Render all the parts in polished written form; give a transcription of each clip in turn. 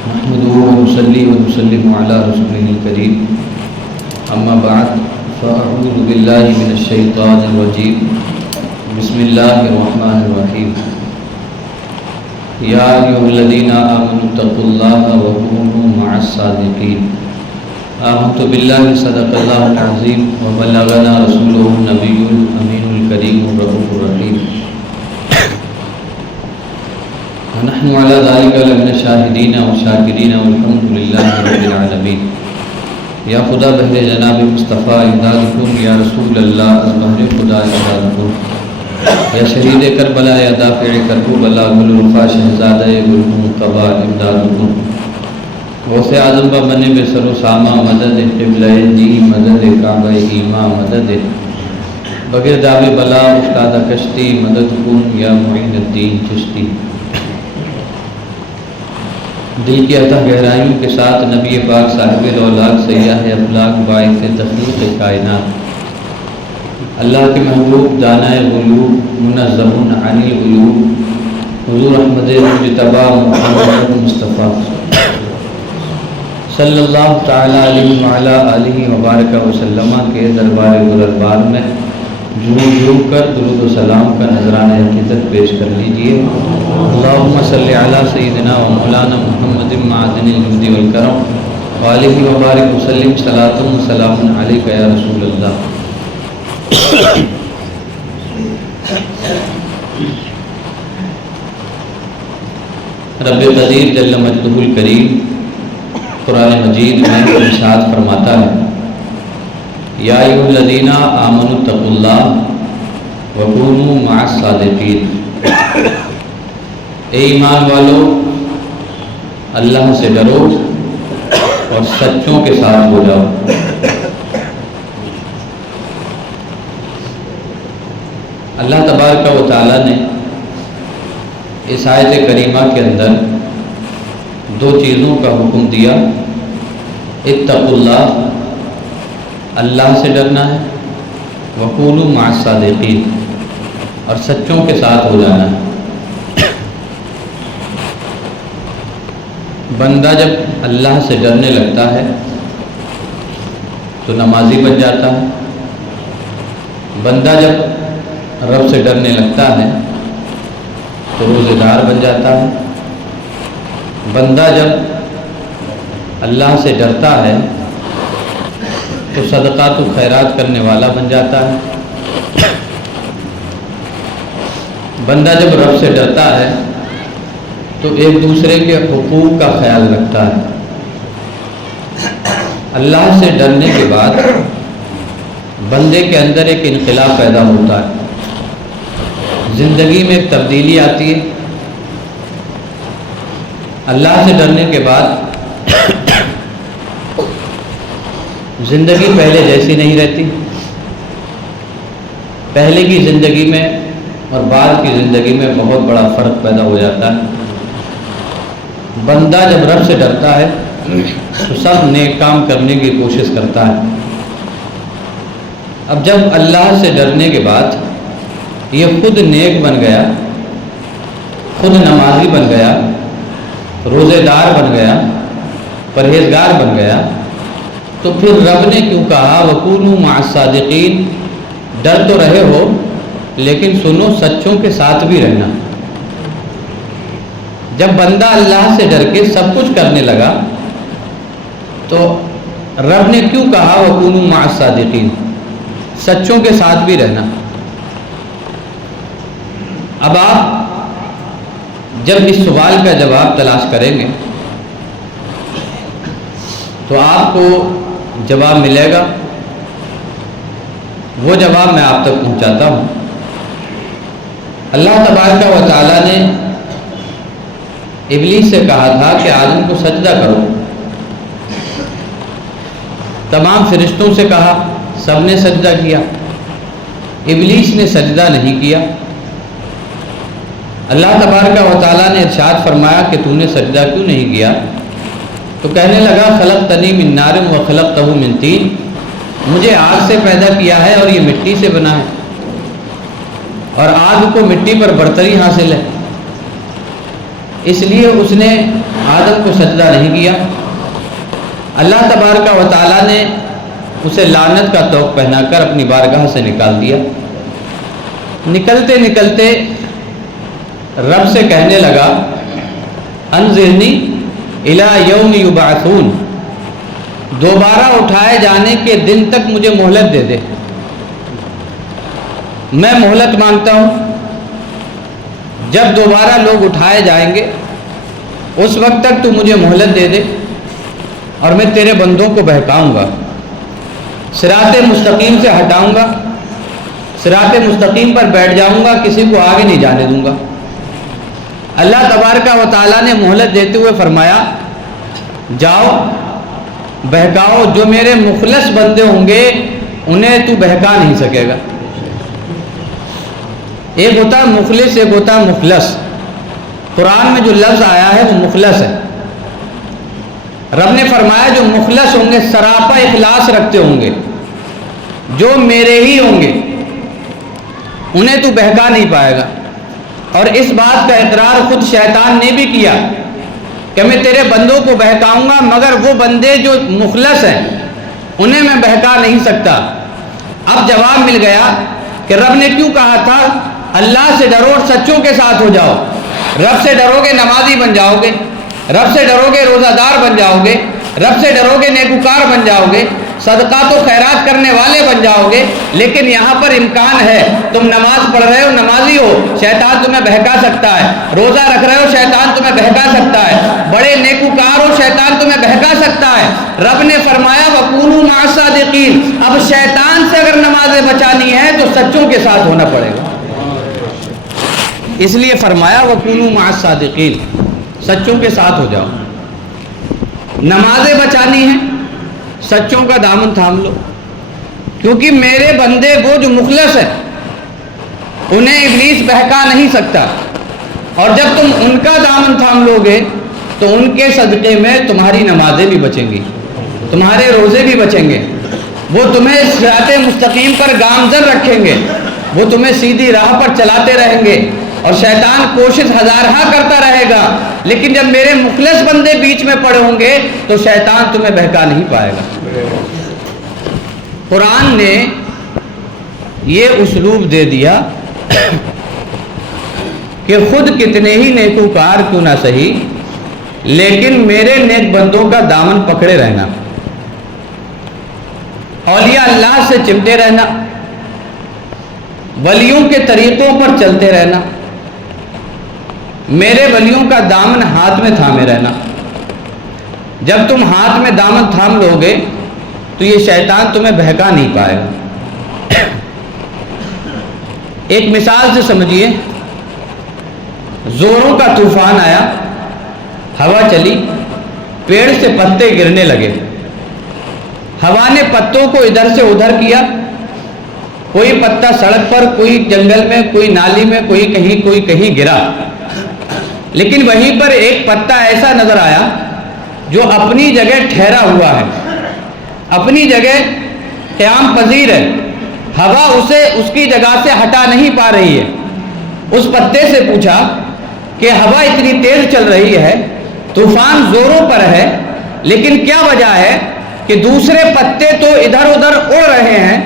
نحمده ونصلي ونسلم على رسوله الكريم اما بعد فاعوذ بالله من الشيطان الرجيم بسم الله الرحمن الرحيم يا أيها الذين آمنوا اتقوا الله وكونوا مع الصادقين آمنت بالله صدق الله العظيم وبلغنا رسوله النبي الأمين الكريم الرؤوف الرحيم ونحن على ذلك لمن الشاهدين والشاكرين والحمد لله رب العالمين یا خدا بہر جناب مصطفیٰ امداد کن، یا رسول اللہ از بہر خدا امداد کن، یا شہید کربلا یا دافع کربلا گل الفا شہزادہ گلہم قبا امداد کن، غوث اعظم با بنے بے سر و سامہ مدد قبلہ جی مدد کعبہ ایماں مدد بغیر دعوی بلا افتادہ کشتی مدد کن، یا معین الدین چشتی۔ دل کی عطا گہرائیوں کے ساتھ نبی پاک صاحب الاولاق سیاح افلاق باعث تخلیق کائنات، اللہ کے محبوب دانۂ غیوب منزہ عن العیوب حضور احمد مجتبی محمد مصطفیٰ صلی اللہ تعالیٰ علیہ وعلیٰ آلہ وبارک وسلم کے دربار گلربار میں جھوم جھوم کر درود و سلام کا نذرانہ عقیدت پیش کر لیجئے۔ اللہم صلی علی سیدنا و مولانا محمد معدن الجود والکرم وآلہ وبارک وسلم صلاۃ و سلام علیک یا رسول اللہ۔ رب قدیر جل مجدہ الکریم قرآن مجید میں ارشاد فرماتا ہے، یا ایھا الذین آمنوا اتقوا اللہ وکونوا مع الصادقین، اے ایمان والو اللہ سے ڈرو اور سچوں کے ساتھ ہو جاؤ۔ اللہ تبارک و تعالیٰ نے اس آیت کریمہ کے اندر دو چیزوں کا حکم دیا، اتقوا اللہ، اللہ سے ڈرنا ہے، وکونوا مع الصادقین، اور سچوں کے ساتھ ہو جانا ہے۔ بندہ جب اللہ سے ڈرنے لگتا ہے تو نمازی بن جاتا ہے، بندہ جب رب سے ڈرنے لگتا ہے تو روزے دار بن جاتا ہے، بندہ جب اللہ سے ڈرتا ہے تو صدقات و خیرات کرنے والا بن جاتا ہے، بندہ جب رب سے ڈرتا ہے تو ایک دوسرے کے حقوق کا خیال رکھتا ہے۔ اللہ سے ڈرنے کے بعد بندے کے اندر ایک انقلاب پیدا ہوتا ہے، زندگی میں ایک تبدیلی آتی ہے۔ اللہ سے ڈرنے کے بعد زندگی پہلے جیسی نہیں رہتی، پہلے کی زندگی میں اور بعد کی زندگی میں بہت بڑا فرق پیدا ہو جاتا ہے۔ بندہ جب رب سے ڈرتا ہے تو سب نیک کام کرنے کی کوشش کرتا ہے۔ اب جب اللہ سے ڈرنے کے بعد یہ خود نیک بن گیا، خود نمازی بن گیا، روزے دار بن گیا، پرہیزگار بن گیا، تو پھر رب نے کیوں کہا وَكُونُوا مَعَ الصَّادِقِينَ، ڈر تو رہے ہو لیکن سنو سچوں کے ساتھ بھی رہنا۔ جب بندہ اللہ سے ڈر کے سب کچھ کرنے لگا تو رب نے کیوں کہا وَكُونُوا مَعَ الصَّادِقِينَ، سچوں کے ساتھ بھی رہنا۔ اب آپ جب اس سوال کا جواب تلاش کریں گے تو آپ کو جواب ملے گا، وہ جواب میں آپ تک پہنچاتا ہوں۔ اللہ تبارک و تعالیٰ نے ابلیس سے کہا تھا کہ آدم کو سجدہ کرو، تمام فرشتوں سے کہا، سب نے سجدہ کیا، ابلیس نے سجدہ نہیں کیا۔ اللہ تبارک و تعالیٰ نے ارشاد فرمایا کہ تو نے سجدہ کیوں نہیں کیا؟ تو کہنے لگا خلقتنی من نار و خلقتہ من طین، مجھے آگ سے پیدا کیا ہے اور یہ مٹی سے بنا ہے، اور آگ کو مٹی پر برتری حاصل ہے۔ اس لیے اس نے آدم کو سجدہ نہیں کیا۔ اللہ تبارک و تعالیٰ نے اسے لعنت کا طوق پہنا کر اپنی بارگاہ سے نکال دیا۔ نکلتے نکلتے رب سے کہنے لگا انظرنی الی یوم یبعثون، دوبارہ اٹھائے جانے کے دن تک مجھے مہلت دے دے، میں مہلت مانگتا ہوں۔ جب دوبارہ لوگ اٹھائے جائیں گے اس وقت تک تو مجھے مہلت دے دے اور میں تیرے بندوں کو بہکاؤں گا، صراط مستقیم سے ہٹاؤں گا، صراط مستقیم پر بیٹھ جاؤں گا، کسی کو آگے نہیں جانے دوں گا۔ اللہ تبارک و تعالیٰ نے مہلت دیتے ہوئے فرمایا جاؤ بہکاؤ، جو میرے مخلص بندے ہوں گے انہیں تو بہکا نہیں سکے گا۔ ایک ہوتا ہے مخلص، ایک ہوتا ہے مخلص۔ قرآن میں جو لفظ آیا ہے وہ مخلص ہے۔ رب نے فرمایا جو مخلص ہوں گے، سراپا اخلاص رکھتے ہوں گے، جو میرے ہی ہوں گے، انہیں تو بہکا نہیں پائے گا۔ اور اس بات کا اقرار خود شیطان نے بھی کیا کہ میں تیرے بندوں کو بہکاؤں گا، مگر وہ بندے جو مخلص ہیں انہیں میں بہکا نہیں سکتا۔ اب جواب مل گیا کہ رب نے کیوں کہا تھا اللہ سے ڈرو اور سچوں کے ساتھ ہو جاؤ۔ رب سے ڈرو گے نمازی بن جاؤ گے، رب سے ڈرو گے روزہ دار بن جاؤ گے، رب سے ڈرو گے نیکوکار بن جاؤ گے، صدقات و خیرات کرنے والے بن جاؤ گے۔ لیکن یہاں پر امکان ہے تم نماز پڑھ رہے ہو، نمازی ہو، شیطان تمہیں بہکا سکتا ہے، روزہ رکھ رہے ہو، شیطان تمہیں بہکا سکتا ہے، بڑے نیکوکار ہو، شیطان تمہیں بہکا سکتا ہے۔ رب نے فرمایا وَكُونُوا مَعَ الصَّادِقِينَ، اب شیطان سے اگر نمازیں بچانی ہے تو سچوں کے ساتھ ہونا پڑے گا، اس لیے فرمایا وَكُونُوا مَعَ الصَّادِقِينَ، سچوں کے ساتھ ہو جاؤ۔ نمازیں بچانی ہیں، سچوں کا دامن تھام لو، کیونکہ میرے بندے وہ جو مخلص ہیں انہیں ابلیس بہکا نہیں سکتا، اور جب تم ان کا دامن تھام لو گے تو ان کے صدقے میں تمہاری نمازیں بھی بچیں گی، تمہارے روزے بھی بچیں گے، وہ تمہیں صراط مستقیم پر گامزن رکھیں گے، وہ تمہیں سیدھی راہ پر چلاتے رہیں گے، اور شیطان کوشش ہزارہا کرتا رہے گا، لیکن جب میرے مخلص بندے بیچ میں پڑے ہوں گے تو شیطان تمہیں بہکا نہیں پائے گا۔ قرآن نے یہ اسلوب دے دیا کہ خود کتنے ہی نیکوکار کیوں نہ سہی، لیکن میرے نیک بندوں کا دامن پکڑے رہنا، اولیاء اللہ سے چمٹے رہنا، ولیوں کے طریقوں پر چلتے رہنا، میرے ولیوں کا دامن ہاتھ میں تھامے رہنا۔ جب تم ہاتھ میں دامن تھام لو گے تو یہ شیطان تمہیں بہکا نہیں پائے گا۔ ایک مثال سے سمجھیے، زوروں کا طوفان آیا، ہوا چلی، پیڑ سے پتے گرنے لگے، ہوا نے پتوں کو ادھر سے ادھر کیا، کوئی پتا سڑک پر، کوئی جنگل میں، کوئی نالی میں، کوئی کہیں گرا، لیکن وہیں پر ایک پتا ایسا نظر آیا جو اپنی جگہ ٹھہرا ہوا ہے، اپنی جگہ قیام پذیر ہے، ہوا اسے اس کی جگہ سے ہٹا نہیں پا رہی ہے۔ اس پتے سے پوچھا کہ ہوا اتنی تیز چل رہی ہے، طوفان زوروں پر ہے، لیکن کیا وجہ ہے کہ دوسرے پتے تو ادھر ادھر اڑ رہے ہیں،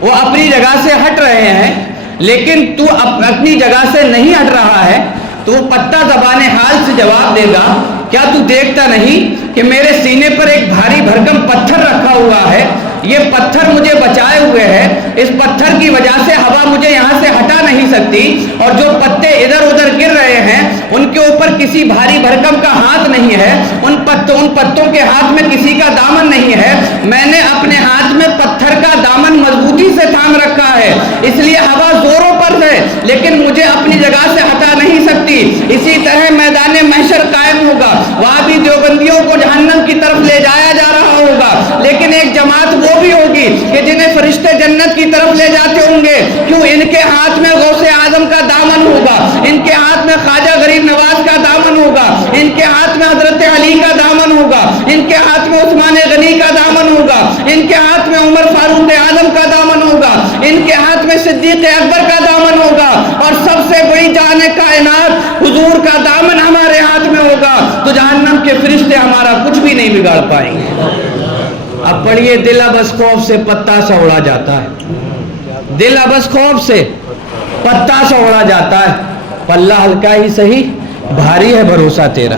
وہ اپنی جگہ سے ہٹ رہے ہیں، لیکن تو اپنی جگہ سے نہیں ہٹ رہا ہے؟ تو وہ پتا زبان حال سے جواب دے گا کیا تو دیکھتا نہیں کہ میرے سینے پر ایک بھاری بھرکم پتھر رکھا ہوا ہے، یہ پتھر مجھے بچائے ہوئے ہے، اس پتھر کی وجہ سے ہوا مجھے یہاں سے ہٹا نہیں سکتی، اور جو پتے ادھر ادھر گر رہے ہیں ان کے اوپر کسی بھاری بھرکم کا ہاتھ نہیں ہے، ان پتوں کے ہاتھ میں کسی کا دامن نہیں ہے، میں نے اپنے ہاتھ میں پتھر کا دامن مضبوطی سے تھام رکھا ہے، اس لیے ہوا زوروں پر ہے لیکن مجھے اپنی جگہ سے ہٹا نہیں سکتی۔ اسی طرح میدان محشر قائم ہوگا، وہاں بھی دیوبندیوں کو جہنم کی طرف لے جایا جا رہا ہوگا، لیکن ایک جماعت وہ بھی ہوگی کہ جنہیں فرشتے جنت کی طرف لے جاتے ہوں گے، کیوں؟ ان کے ہاتھ میں غوث اعظم کا دامن ہوگا، ان کے ہاتھ میں خواجہ غریب نواز کا دامن ہوگا، ان کے ہاتھ میں حضرت علی کا دامن ہوگا، ان کے ہاتھ میں عثمان غنی کا دامن ہوگا، ان کے ہاتھ میں عمر فاروق اعظم کا دامن ہوگا، ان کے ہاتھ میں صدیق اکبر کا دامن ہوگا، اور سب سے بڑی جان کائنات حضور کا دامن ہمارے ہاتھ نہیں بگاڑ پائیں گے۔ اب پڑھیے، دل اب از خوف سے پتا سا اڑا جاتا ہے، دل اب از خوف سے پتا سا اڑا جاتا ہے، پلہ ہلکا ہی سہی بھاری ہے بھروسہ تیرا،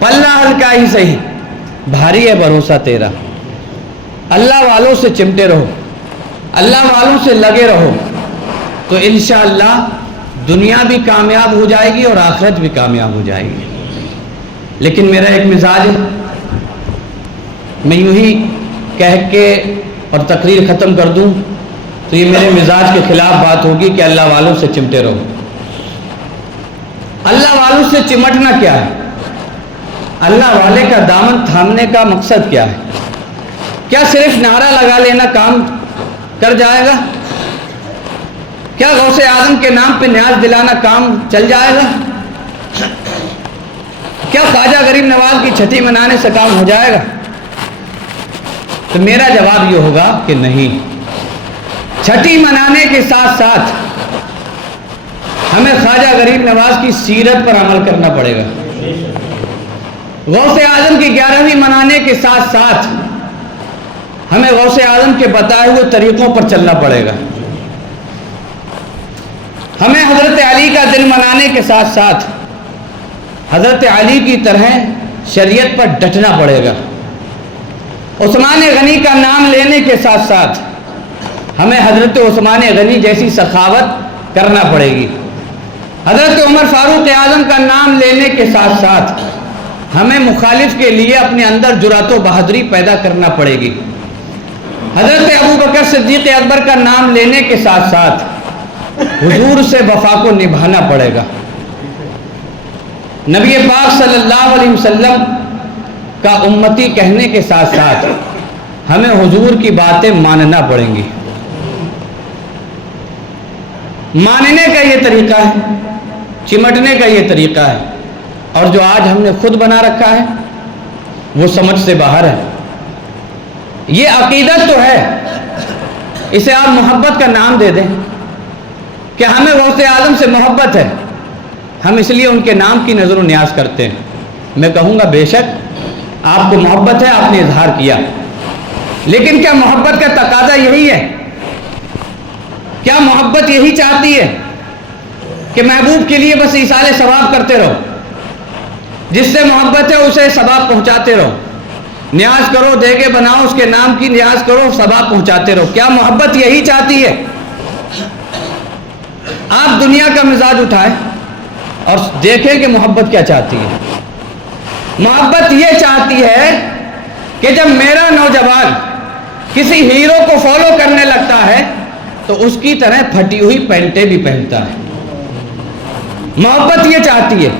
پلہ ہلکا ہی سہی بھاری ہے بھروسہ تیرا۔ اللہ والوں سے چمٹے رہو، اللہ والوں سے لگے رہو، تو انشاءاللہ دنیا بھی کامیاب ہو جائے گی اور آخرت بھی کامیاب ہو جائے گی۔ لیکن میرا ایک مزاج ہے، میں یوں ہی کہہ کے اور تقریر ختم کر دوں تو یہ میرے مزاج کے خلاف بات ہوگی کہ اللہ والوں سے چمٹے رہو۔ اللہ والوں سے چمٹنا کیا ہے؟ اللہ والے کا دامن تھامنے کا مقصد کیا ہے؟ کیا صرف نعرہ لگا لینا کام کر جائے گا؟ کیا غوث اعظم کے نام پہ نیاز دلانا کام چل جائے گا؟ کیا خواجہ غریب نواز کی چھٹی منانے سے کام ہو جائے گا؟ تو میرا جواب یہ ہوگا کہ نہیں، چھٹی منانے کے ساتھ ساتھ ہمیں خواجہ غریب نواز کی سیرت پر عمل کرنا پڑے گا، غوث اعظم کی 11ویں منانے کے ساتھ ساتھ ہمیں غوث اعظم کے بتائے ہوئے طریقوں پر چلنا پڑے گا، ہمیں حضرت علی کا دن منانے کے ساتھ ساتھ حضرت علی کی طرح شریعت پر ڈٹنا پڑے گا، عثمان غنی کا نام لینے کے ساتھ ساتھ ہمیں حضرت عثمان غنی جیسی سخاوت کرنا پڑے گی، حضرت عمر فاروق اعظم کا نام لینے کے ساتھ ساتھ ہمیں مخالف کے لیے اپنے اندر جرأت و بہادری پیدا کرنا پڑے گی، حضرت ابوبکر صدیق اکبر کا نام لینے کے ساتھ ساتھ حضور سے وفا کو نبھانا پڑے گا، نبی پاک صلی اللہ علیہ وسلم کا امتی کہنے کے ساتھ ساتھ ہمیں حضور کی باتیں ماننا پڑیں گی۔ ماننے کا یہ طریقہ ہے، چمٹنے کا یہ طریقہ ہے، اور جو آج ہم نے خود بنا رکھا ہے وہ سمجھ سے باہر ہے۔ یہ عقیدت تو ہے، اسے آپ محبت کا نام دے دیں کہ ہمیں غوث اعظم سے محبت ہے، ہم اس لیے ان کے نام کی نظر و نیاز کرتے ہیں۔ میں کہوں گا بے شک آپ کو محبت ہے، آپ نے اظہار کیا، لیکن کیا محبت کا تقاضا یہی ہے؟ کیا محبت یہی چاہتی ہے کہ محبوب کے لیے بس ایصال ثواب کرتے رہو، جس سے محبت ہے اسے ثواب پہنچاتے رہو، نیاز کرو، دیگے بناؤ، اس کے نام کی نیاز کرو، ثواب پہنچاتے رہو؟ کیا محبت یہی چاہتی ہے؟ آپ دنیا کا مزاج اٹھائیں اور دیکھیں کہ محبت کیا چاہتی ہے۔ محبت یہ چاہتی ہے کہ جب میرا نوجوان کسی ہیرو کو فالو کرنے لگتا ہے تو اس کی طرح پھٹی ہوئی پینٹیں بھی پہنتا ہے۔ محبت یہ چاہتی ہے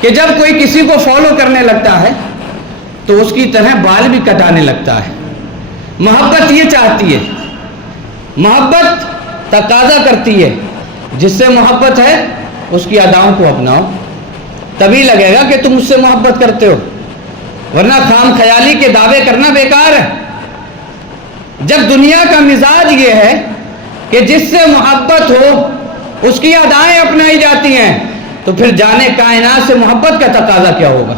کہ جب کوئی کسی کو فالو کرنے لگتا ہے تو اس کی طرح بال بھی کٹانے لگتا ہے۔ محبت یہ چاہتی ہے، محبت تقاضا کرتی ہے، جس سے محبت ہے اس کی اداؤں کو اپناؤ، تبھی لگے گا کہ تم اس سے محبت کرتے ہو، ورنہ خام خیالی کے دعوے کرنا بیکار ہے۔ جب دنیا کا مزاج یہ ہے کہ جس سے محبت ہو اس کی ادائیں اپنائی جاتی ہیں، تو پھر جانے کائنات سے محبت کا تقاضا کیا ہوگا؟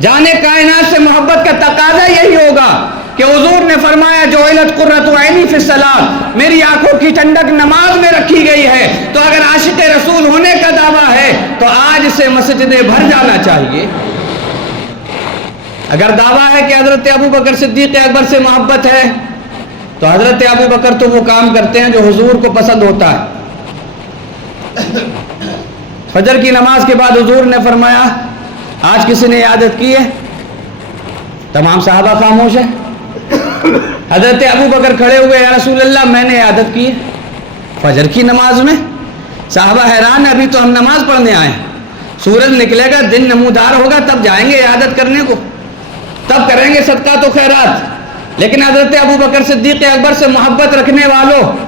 جانے کائنات سے محبت کا تقاضا یہی ہوگا کہ حضور نے فرمایا جعلت قرۃ عینی فی الصلاۃ، میری آنکھوں کی ٹھنڈک نماز میں رکھی گئی ہے۔ تو اگر عاشق رسول ہونے کا دعویٰ ہے تو آج سے مسجدیں بھر جانا چاہیے۔ اگر دعویٰ ہے کہ حضرت ابوبکر صدیق اکبر سے محبت ہے تو حضرت ابوبکر تو وہ کام کرتے ہیں جو حضور کو پسند ہوتا ہے۔ فجر کی نماز کے بعد حضور نے فرمایا آج کسی نے عادت کی ہے؟ تمام صحابہ خاموش ہیں۔ حضرت ابوبکر کھڑے ہوئے، یا رسول اللہ میں نے عادت کی ہے فجر کی نماز میں۔ صحابہ حیران ہیں، ابھی تو ہم نماز پڑھنے آئے ہیں، سورج نکلے گا، دن نمودار ہوگا، تب جائیں گے عادت کرنے کو، تب کریں گے صدقات و خیرات۔ لیکن حضرت ابوبکر صدیق اکبر سے محبت رکھنے والوں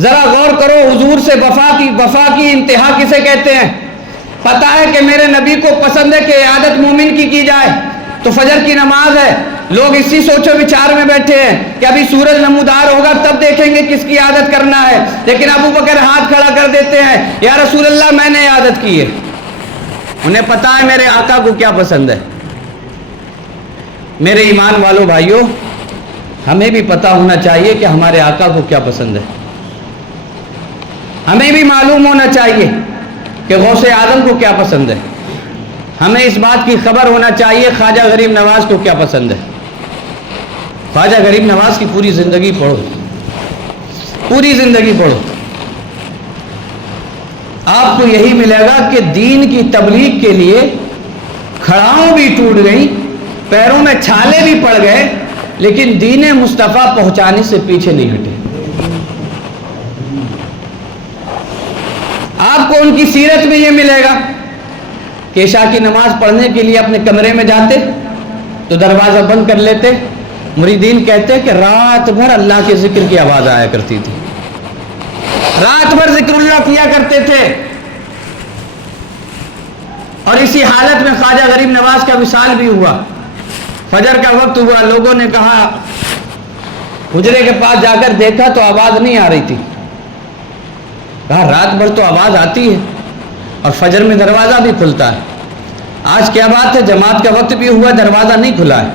ذرا غور کرو، حضور سے وفا کی انتہا کسے کہتے ہیں؟ پتہ ہے کہ میرے نبی کو پسند ہے کہ عادت مومن کی جائے، تو فجر کی نماز ہے، لوگ اسی سوچو وچار میں بیٹھے ہیں کہ ابھی سورج نمودار ہوگا تب دیکھیں گے کس کی عادت کرنا ہے، لیکن ابوبکر ہاتھ کھڑا کر دیتے ہیں، یا رسول اللہ میں نے عادت کی ہے۔ انہیں پتا ہے میرے آقا کو کیا پسند ہے۔ میرے ایمان والوں بھائیوں، ہمیں بھی پتا ہونا چاہیے کہ ہمارے آقا کو کیا پسند ہے۔ ہمیں بھی معلوم ہونا چاہیے کہ غوث اعظم کو کیا پسند ہے۔ ہمیں اس بات کی خبر ہونا چاہیے خواجہ غریب نواز کو کیا پسند ہے۔ خواجہ غریب نواز کی پوری زندگی پڑھو، پوری زندگی پڑھو، آپ کو یہی ملے گا کہ دین کی تبلیغ کے لیے کھڑاؤں بھی ٹوٹ گئی، پیروں میں چھالے بھی پڑ گئے، لیکن دین مصطفیٰ پہنچانے سے پیچھے نہیں ہٹے۔ آپ کو ان کی سیرت میں یہ ملے گا کہ عشاء کی نماز پڑھنے کے لیے اپنے کمرے میں جاتے تو دروازہ بند کر لیتے، مریدین کہتے کہ رات بھر اللہ کے ذکر کی آواز آیا کرتی تھی، رات بھر ذکر اللہ کیا کرتے تھے، اور اسی حالت میں خواجہ غریب نواز کا وصال بھی ہوا۔ فجر کا وقت ہوا، لوگوں نے کہا، حجرے کے پاس جا کر دیکھا تو آواز نہیں آ رہی تھی، کہا رات بھر تو آواز آتی ہے اور فجر میں دروازہ بھی کھلتا ہے، آج کیا بات ہے، جماعت کا وقت بھی ہوا، دروازہ نہیں کھلا ہے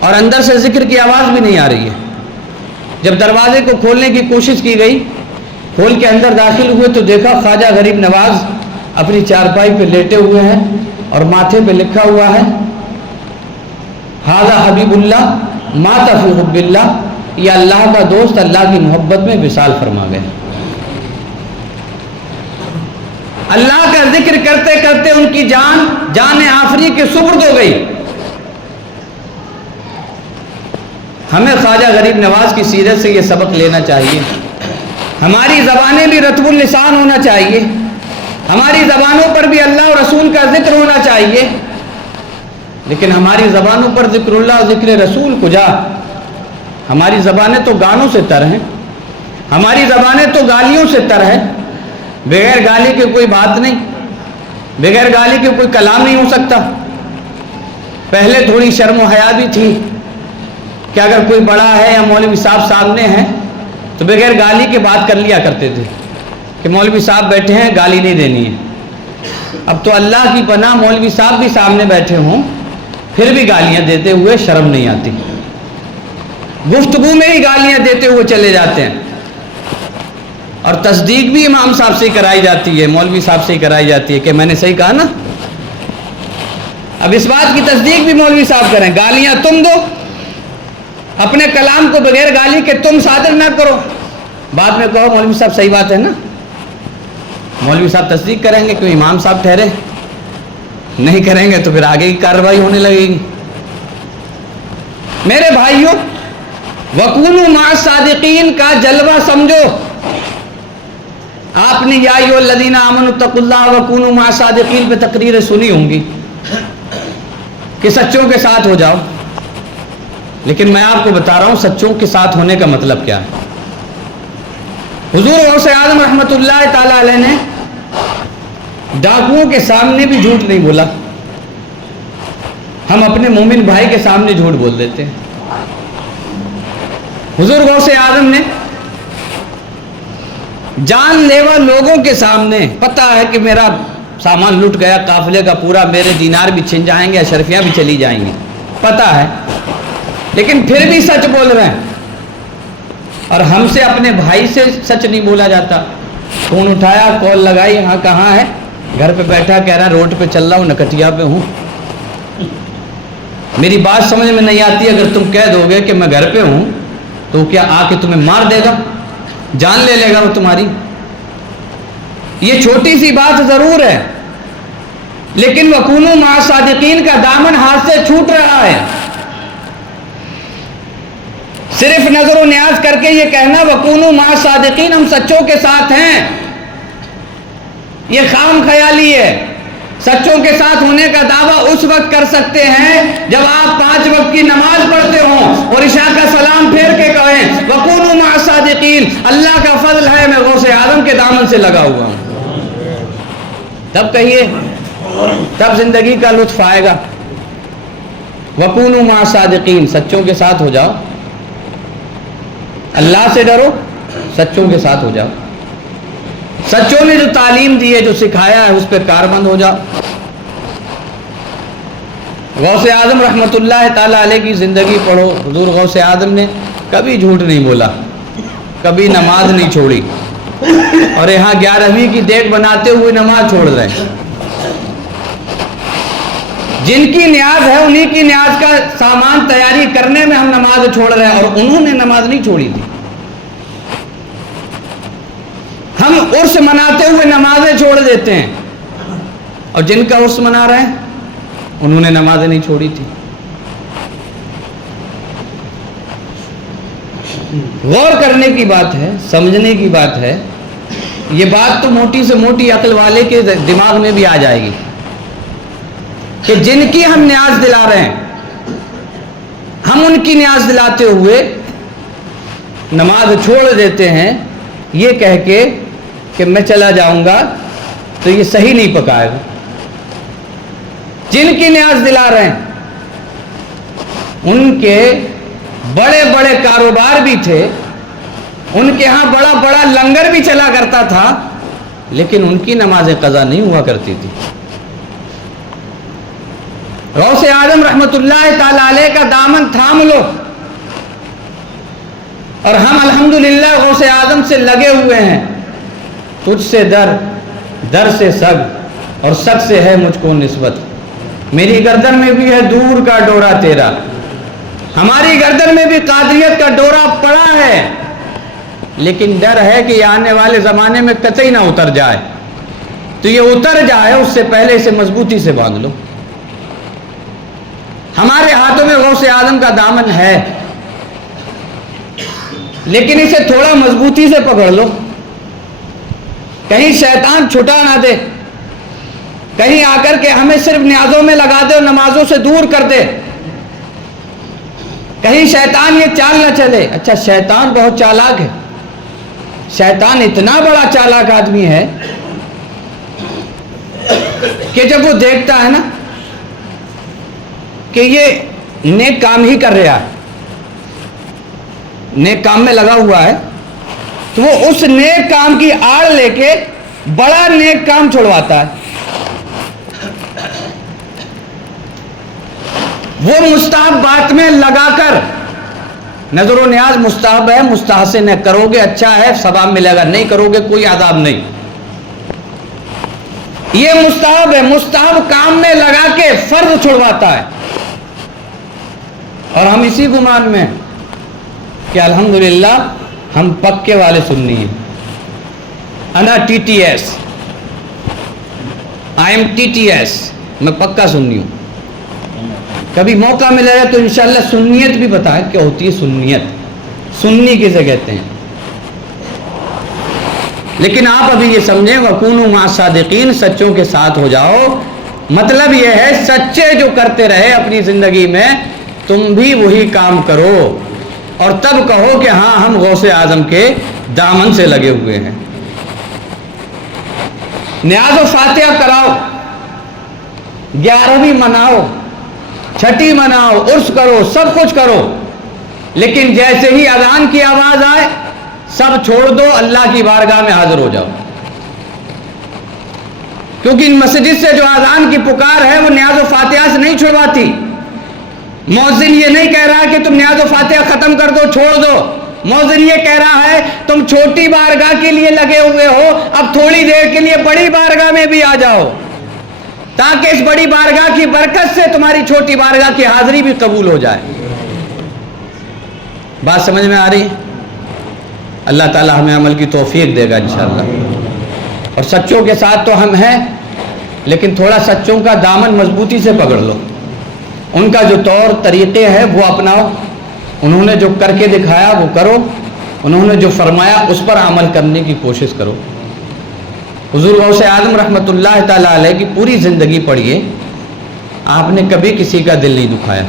اور اندر سے ذکر کی آواز بھی نہیں آ رہی ہے۔ جب دروازے کو کھولنے کی کوشش کی گئی، کھول کے اندر داخل ہوئے تو دیکھا خواجہ غریب نواز اپنی چارپائی پہ لیٹے ہوئے ہیں اور ماتھے پہ لکھا ہوا ہے ھذا حبیب اللہ مات فی حب اللہ، یہ اللہ کا دوست اللہ کی محبت میں وصال فرما گئے۔ اللہ کا ذکر کرتے کرتے ان کی جان آفری کے سپرد ہو گئی۔ ہمیں خواجہ غریب نواز کی سیرت سے یہ سبق لینا چاہیے، ہماری زبانیں بھی رطب اللسان ہونا چاہیے، ہماری زبانوں پر بھی اللہ اور رسول کا ذکر ہونا چاہیے، لیکن ہماری زبانوں پر ذکر اللہ اور ذکر رسول کجا؟ ہماری زبانیں تو گانوں سے تر ہیں، ہماری زبانیں تو گالیوں سے تر ہیں۔ بغیر گالی کے کوئی بات نہیں، بغیر گالی کے کوئی کلام نہیں ہو سکتا۔ پہلے تھوڑی شرم و حیا بھی تھی کہ اگر کوئی بڑا ہے یا مولوی صاحب سامنے ہیں تو بغیر گالی کے بات کر لیا کرتے تھے کہ مولوی صاحب بیٹھے ہیں، گالی نہیں دینی ہے۔ اب تو اللہ کی پناہ مولوی صاحب بھی سامنے بیٹھے ہوں پھر بھی گالیاں دیتے ہوئے شرم نہیں آتی، گفتگو میں ہی گالیاں دیتے ہوئے چلے جاتے ہیں، اور تصدیق بھی امام صاحب سے کرائی جاتی ہے، مولوی صاحب سے کرائی جاتی ہے کہ میں نے صحیح کہا نا۔ اب اس بات کی تصدیق بھی مولوی صاحب کریں، گالیاں تم دو، اپنے کلام کو بغیر گالی کے تم صادر نہ کرو، بعد میں کہو مولوی صاحب صحیح بات ہے نا۔ مولوی صاحب تصدیق کریں گے، کیوں امام صاحب ٹھہرے، نہیں کریں گے تو پھر آگے کی کارروائی ہونے لگے گی۔ میرے بھائیوں، وَكُونُوا مَعَ الصَّادِقِينَ کا جلوہ سمجھو۔ آپ نے یا ایھا الذین آمنوا اتقوا اللہ وکونوا مع الصادقین پہ تقریریں سنی ہوں گی کہ سچوں کے ساتھ ہو جاؤ، لیکن میں آپ کو بتا رہا ہوں سچوں کے ساتھ ہونے کا مطلب کیا ہے۔ حضور غوث اعظم رحمۃ اللہ تعالی علیہ نے ڈاکوؤں کے سامنے بھی جھوٹ نہیں بولا، ہم اپنے مومن بھائی کے سامنے جھوٹ بول دیتے ہیں۔ حضور غوث اعظم نے جان لیوا لوگوں کے سامنے، پتہ ہے کہ میرا سامان لٹ گیا قافلے کا پورا، میرے دینار بھی چھن جائیں گے، اشرفیاں بھی چلی جائیں گی، پتہ ہے، لیکن پھر بھی سچ بول رہے ہیں۔ اور ہم سے اپنے بھائی سے سچ نہیں بولا جاتا۔ فون اٹھایا، کال لگائی، ہاں کہاں ہے، گھر پہ بیٹھا، کہہ رہا روڈ پہ چل رہا ہوں، نکٹیا پہ ہوں۔ میری بات سمجھ میں نہیں آتی، اگر تم کہہ دو گے کہ میں گھر پہ ہوں تو کیا آ کے تمہیں مار دے گا، جان لے لے گا وہ تمہاری؟ یہ چھوٹی سی بات ضرور ہے، لیکن وَكُونُوا مَعَ الصَّادِقِينَ کا دامن ہاتھ سے چھوٹ رہا ہے۔ صرف نظر و نیاز کر کے یہ کہنا وَكُونُوا مَعَ الصَّادِقِينَ ہم سچوں کے ساتھ ہیں، یہ خام خیالی ہے۔ سچوں کے ساتھ ہونے کا دعویٰ اس وقت کر سکتے ہیں جب آپ 5 وقت کی نماز پڑھتے ہوں اور عشاء کا سلام پھیر کے کہیں وَكُونُوا مَعَ الصَّادِقِينَ، اللہ کا فضل ہے میں غوث اعظم کے دامن سے لگا ہوا ہوں، تب کہیے، تب زندگی کا لطف آئے گا۔ وَكُونُوا مَعَ الصَّادِقِينَ، سچوں کے ساتھ ہو جاؤ، اللہ سے ڈرو، سچوں کے ساتھ ہو جاؤ، سچوں نے جو تعلیم دی ہے، جو سکھایا ہے، اس پہ کاربند ہو جاؤ۔ غوث اعظم رحمۃ اللہ تعالیٰ علیہ کی زندگی پڑھو. حضور غوث اعظم نے کبھی جھوٹ نہیں بولا, کبھی نماز نہیں چھوڑی, اور یہاں 11ویں کی دیکھ بناتے ہوئے نماز چھوڑ رہے ہیں. جن کی نیاز ہے انہی کی نیاز کا سامان تیاری کرنے میں ہم نماز چھوڑ رہے ہیں, اور انہوں نے نماز نہیں چھوڑی تھی. ہم عرس مناتے ہوئے نمازیں چھوڑ دیتے ہیں, اور جن کا عرس منا رہے ہیں انہوں نے نمازیں نہیں چھوڑی تھی. غور کرنے کی بات ہے, سمجھنے کی بات ہے. یہ بات تو موٹی سے موٹی عقل والے کے دماغ میں بھی آ جائے گی کہ جن کی ہم نیاز دلا رہے ہیں, ہم ان کی نیاز دلاتے ہوئے نماز چھوڑ دیتے ہیں یہ کہہ کے کہ میں چلا جاؤں گا, تو یہ صحیح نہیں پکائے گا. جن کی نیاز دلا رہے ہیں ان کے بڑے بڑے کاروبار بھی تھے, ان کے ہاں بڑا بڑا لنگر بھی چلا کرتا تھا, لیکن ان کی نمازیں قضا نہیں ہوا کرتی تھی. غوث اعظم رحمۃ اللہ تعالی علیہ کا دامن تھام لو, اور ہم الحمدللہ غوث اعظم سے لگے ہوئے ہیں. تجھ سے در, در سے سگ, اور سگ سے ہے مجھ کو نسبت. میری گردن میں بھی ہے دور کا ڈورا تیرا, ہماری گردن میں بھی قادریت کا ڈورا پڑا ہے, لیکن ڈر ہے کہ یہ آنے والے زمانے میں قطعی نہ اتر جائے. تو یہ اتر جائے اس سے پہلے اسے مضبوطی سے باندھ لو. ہمارے ہاتھوں میں غوث اعظم کا دامن ہے, لیکن اسے تھوڑا مضبوطی سے پکڑ لو, کہیں شیطان چھٹا نہ دے, کہیں آ کر کے ہمیں صرف نیازوں میں لگا دے اور نمازوں سے دور کر دے, کہیں شیطان یہ چال نہ چلے. اچھا شیطان بہت چالاک ہے, شیطان اتنا بڑا چالاک آدمی ہے کہ جب وہ دیکھتا ہے نا کہ یہ نیک کام ہی کر رہا ہے, نیک کام میں لگا ہوا ہے, تو وہ اس نیک کام کی آڑ لے کے بڑا نیک کام چھوڑواتا ہے. وہ مستحب بات میں لگا کر, نظر و نیاز مستحب ہے, مستحسن ہے, کرو گے اچھا ہے ثواب ملے گا, نہیں کرو گے کوئی عذاب نہیں. یہ مستحب ہے, مستحب کام میں لگا کے فرض چھڑواتا ہے. اور ہم اسی گمان میں کہ الحمدللہ ہم پکے والے سنی ہیں. انا T T S, I am T T S, میں پکا سنی ہوں. کبھی موقع ملے گا تو انشاءاللہ سنیت بھی بتائیں کیا ہوتی ہے سنیت, سنی کسے کہتے ہیں. لیکن آپ ابھی یہ سمجھیں وَكُونُوا مَعَ الصَّادِقِينَ, سچوں کے ساتھ ہو جاؤ. مطلب یہ ہے سچے جو کرتے رہے اپنی زندگی میں, تم بھی وہی کام کرو, اور تب کہو کہ ہاں ہم غوث اعظم کے دامن سے لگے ہوئے ہیں. نیاز و فاتحہ کراؤ, 11ویں مناؤ, چھٹی مناؤ, عرس کرو, سب کچھ کرو, لیکن جیسے ہی اذان کی آواز آئے سب چھوڑ دو, اللہ کی بارگاہ میں حاضر ہو جاؤ. کیونکہ ان مسجد سے جو اذان کی پکار ہے وہ نیاز و فاتحہ سے نہیں چھڑواتی. مؤذن یہ نہیں کہہ رہا کہ تم نیاز و فاتحہ ختم کر دو, چھوڑ دو. مؤذن یہ کہہ رہا ہے تم چھوٹی بارگاہ کے لیے لگے ہوئے ہو, اب تھوڑی دیر کے لیے بڑی بارگاہ میں بھی آ جاؤ, تاکہ اس بڑی بارگاہ کی برکت سے تمہاری چھوٹی بارگاہ کی حاضری بھی قبول ہو جائے. بات سمجھ میں آ رہی ہے؟ اللہ تعالی ہمیں عمل کی توفیق دے گا انشاءاللہ. اور سچوں کے ساتھ تو ہم ہیں, لیکن تھوڑا سچوں کا دامن مضبوطی سے پکڑ لو, ان کا جو طور طریقے ہیں وہ اپناؤ, انہوں نے جو کر کے دکھایا وہ کرو, انہوں نے جو فرمایا اس پر عمل کرنے کی کوشش کرو. حضور غوث اعظم رحمۃ اللہ تعالی علیہ کی پوری زندگی پڑھیے, آپ نے کبھی کسی کا دل نہیں دکھایا.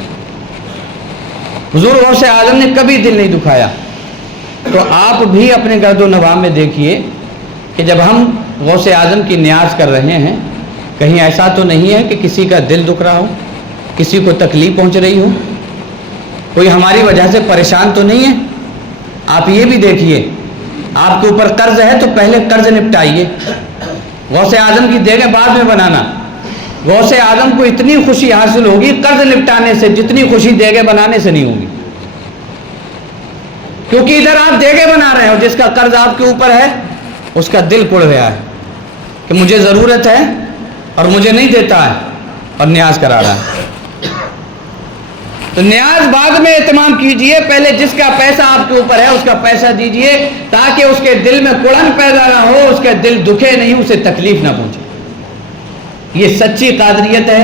حضور غوث اعظم نے کبھی دل نہیں دکھایا. تو آپ بھی اپنے گرد و نواح میں دیکھیے کہ جب ہم غوث اعظم کی نیاز کر رہے ہیں, کہیں ایسا تو نہیں ہے کہ کسی کا دل دکھ رہا ہو, کسی کو تکلیف پہنچ رہی ہو, کوئی ہماری وجہ سے پریشان تو نہیں ہے. آپ یہ بھی دیکھیے, آپ کے اوپر قرض ہے تو پہلے قرض نپٹائیے. غوث اعظم کی دیگیں بعد میں بنانا, غوث اعظم کو اتنی خوشی حاصل ہوگی قرض نپٹانے سے جتنی خوشی دیگے بنانے سے نہیں ہوگی، کیونکہ ادھر آپ دیگے بنا رہے ہو، جس کا قرض آپ کے اوپر ہے اس کا دل پڑ گیا ہے کہ مجھے ضرورت ہے اور مجھے نہیں دیتا ہے اور نیاز کرا رہا ہے۔ تو نیاز بعد میں اہتمام کیجئے، پہلے جس کا پیسہ آپ کے اوپر ہے اس کا پیسہ دیجئے، تاکہ اس کے دل میں کڑن پیدا نہ ہو، اس کا دل دکھے نہیں، اسے تکلیف نہ پہنچے۔ یہ سچی قادریت ہے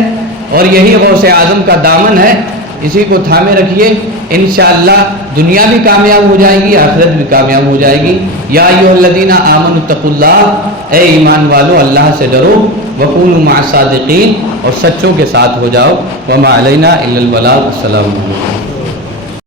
اور یہی غوث اعظم کا دامن ہے، اسی کو تھامے رکھیے، انشاءاللہ دنیا بھی کامیاب ہو جائے گی، آخرت بھی کامیاب ہو جائے گی۔ یا ایھا الذین آمنوا اتقوا اللہ، اے ایمان والو اللہ سے ڈرو، وکونوا مع الصادقین، اور سچوں کے ساتھ ہو جاؤ۔ وما علینا الا البلاغ۔ السلام علیکم۔